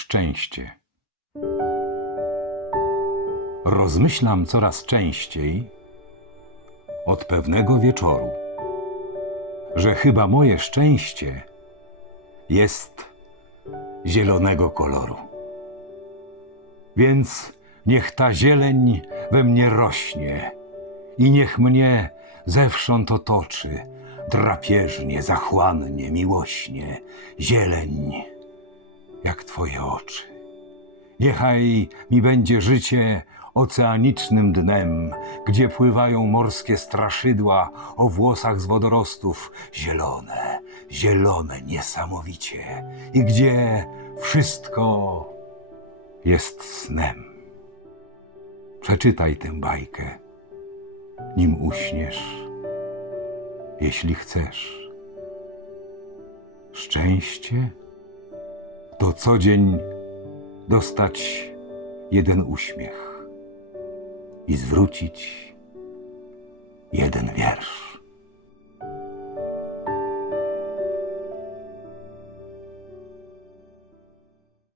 Szczęście. Rozmyślam coraz częściej od pewnego wieczoru, że chyba moje szczęście jest zielonego koloru. Więc niech ta zieleń we mnie rośnie i niech mnie zewsząd otoczy drapieżnie, zachłannie, miłośnie, zieleń jak Twoje oczy. Niechaj mi będzie życie oceanicznym dnem, gdzie pływają morskie straszydła o włosach z wodorostów, zielone, zielone niesamowicie, i gdzie wszystko jest snem. Przeczytaj tę bajkę, nim uśniesz, jeśli chcesz. Szczęście co dzień dostać jeden uśmiech i zwrócić jeden wiersz.